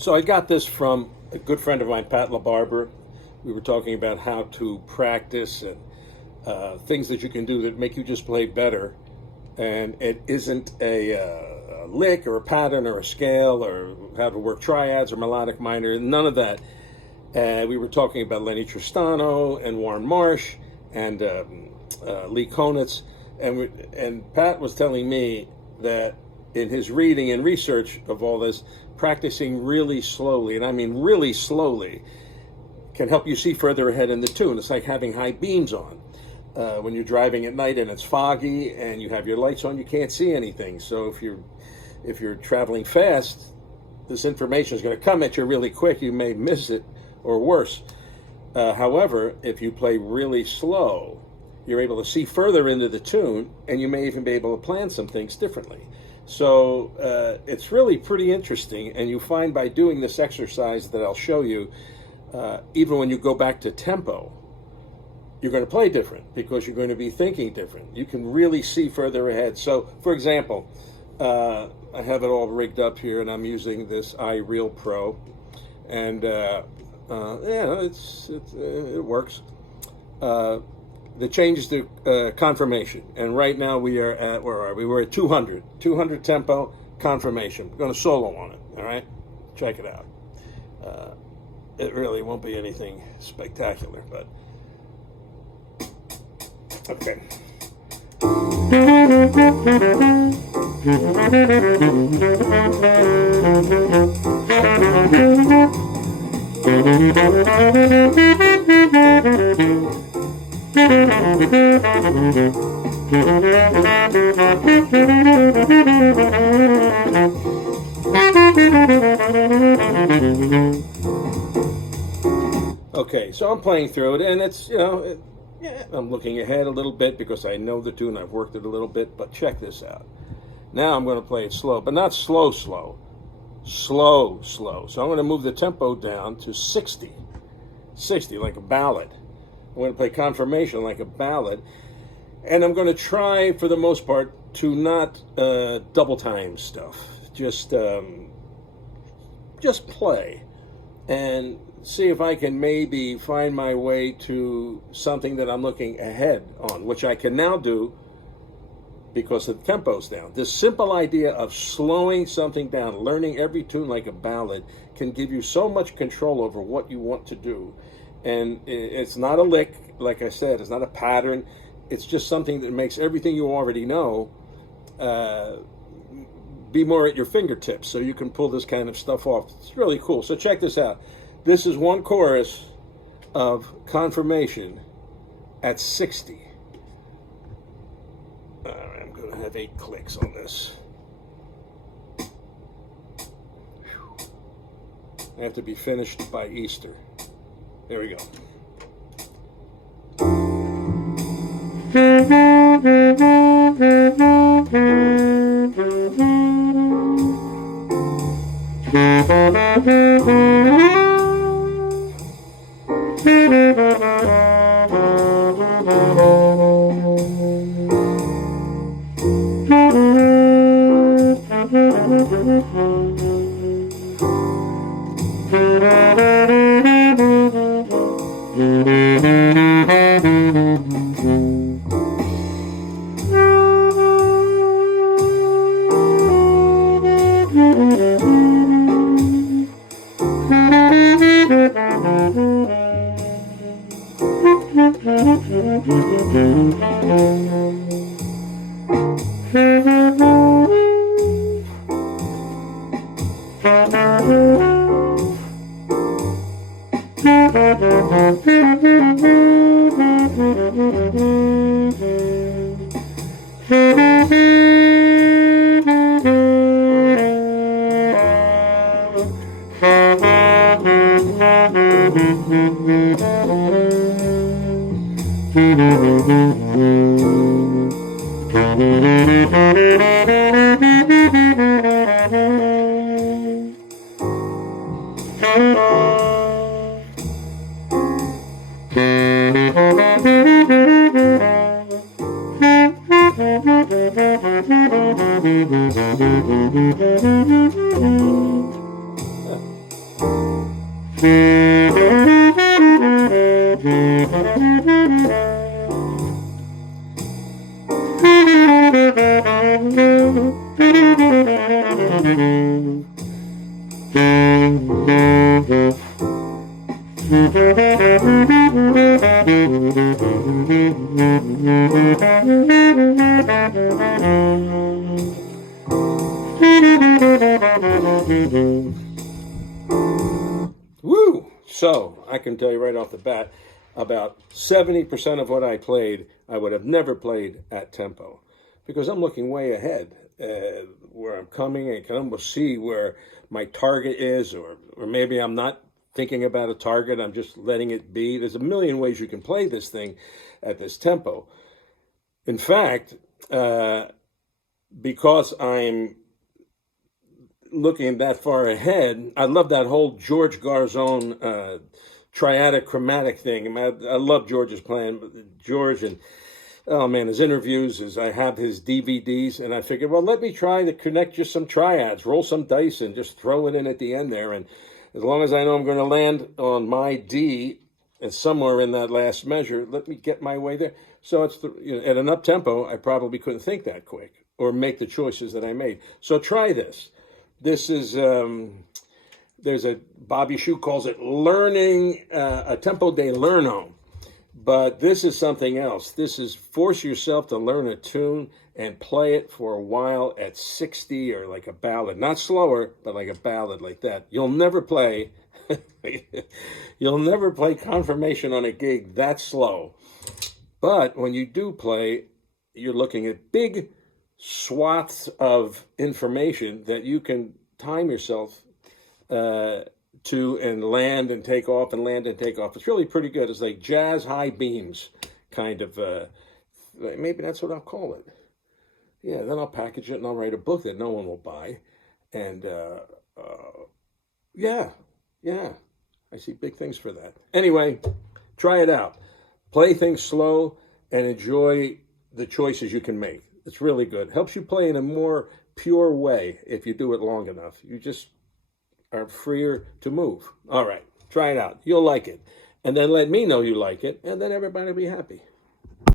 So I got this from a good friend of mine, Pat LaBarbera. We were talking about how to practice and things that you can do that make you just play better. And it isn't a lick or a pattern or a scale or how to work triads or melodic minor, none of that. We were talking about Lenny Tristano and Warren Marsh and Lee Konitz. And Pat was telling me that in his reading and research of all this, practicing really slowly, and I mean really slowly, can help you see further ahead in the tune. It's like having high beams on. When you're driving at night and it's foggy and you have your lights on, you can't see anything. So if you're traveling fast, this information is going to come at you really quick. You may miss it, or worse. However, if you play really slow, you're able to see further into the tune, and you may even be able to plan some things differently. So it's really pretty interesting, and you find by doing this exercise that I'll show you, even when you go back to tempo, you're going to play different because you're going to be thinking different. You can really see further ahead. So, for example, I have it all rigged up here, and I'm using this iReal Pro, and it works. The change is to confirmation, and right now we are at, where are we? We're at 200 tempo confirmation. We're going to solo on it. All right, check it out. It really won't be anything spectacular, but okay. Okay, so I'm playing through it, and it's, I'm looking ahead a little bit because I know the tune, I've worked it a little bit, but check this out. Now I'm going to play it slow, but not slow. So I'm going to move the tempo down to 60, like a ballad. I'm going to play confirmation like a ballad, and I'm going to try, for the most part, to not double time stuff. Just play and see if I can maybe find my way to something that I'm looking ahead on, which I can now do because the tempo's down. This simple idea of slowing something down, learning every tune like a ballad, can give you so much control over what you want to do. And it's not a lick, like I said, it's not a pattern. It's just something that makes everything you already know be more at your fingertips, so you can pull this kind of stuff off. It's really cool. So check this out. This is one chorus of confirmation at 60. All right, I'm going to have 8 clicks on this. I have to be finished by Easter. There we go. Woo! So, I can tell you right off the bat, about 70% of what I played, I would have never played at tempo because I'm looking way ahead where I'm coming. I can almost see where my target is, or maybe I'm not thinking about a target, I'm just letting it be. There's a million ways you can play this thing at this tempo. In fact, because I'm looking that far ahead, I love that whole George Garzone triadic chromatic thing. I love George's playing. George, and oh man, his interviews, I have his DVDs, and I figured, well, let me try to connect just some triads, roll some dice, and just throw it in at the end there. And as long as I know I'm going to land on my D and somewhere in that last measure, let me get my way there. So it's at an up tempo, I probably couldn't think that quick or make the choices that I made. So try this. This is there's a Bobby Shue calls it learning a tempo de learno, but this is something else. This is force yourself to learn a tune and play it for a while at 60 or like a ballad, not slower, but like a ballad like that. You'll never play confirmation on a gig that slow. But when you do play, you're looking at big swaths of information that you can time yourself to and land and take off and land and take off. It's really pretty good. It's like jazz high beams kind of, maybe that's what I'll call it. Yeah, then I'll package it and I'll write a book that no one will buy. And yeah, I see big things for that. Anyway, try it out. Play things slow and enjoy the choices you can make. It's really good. Helps you play in a more pure way if you do it long enough. You just are freer to move. All right, try it out. You'll like it. And then let me know you like it, and then everybody will be happy.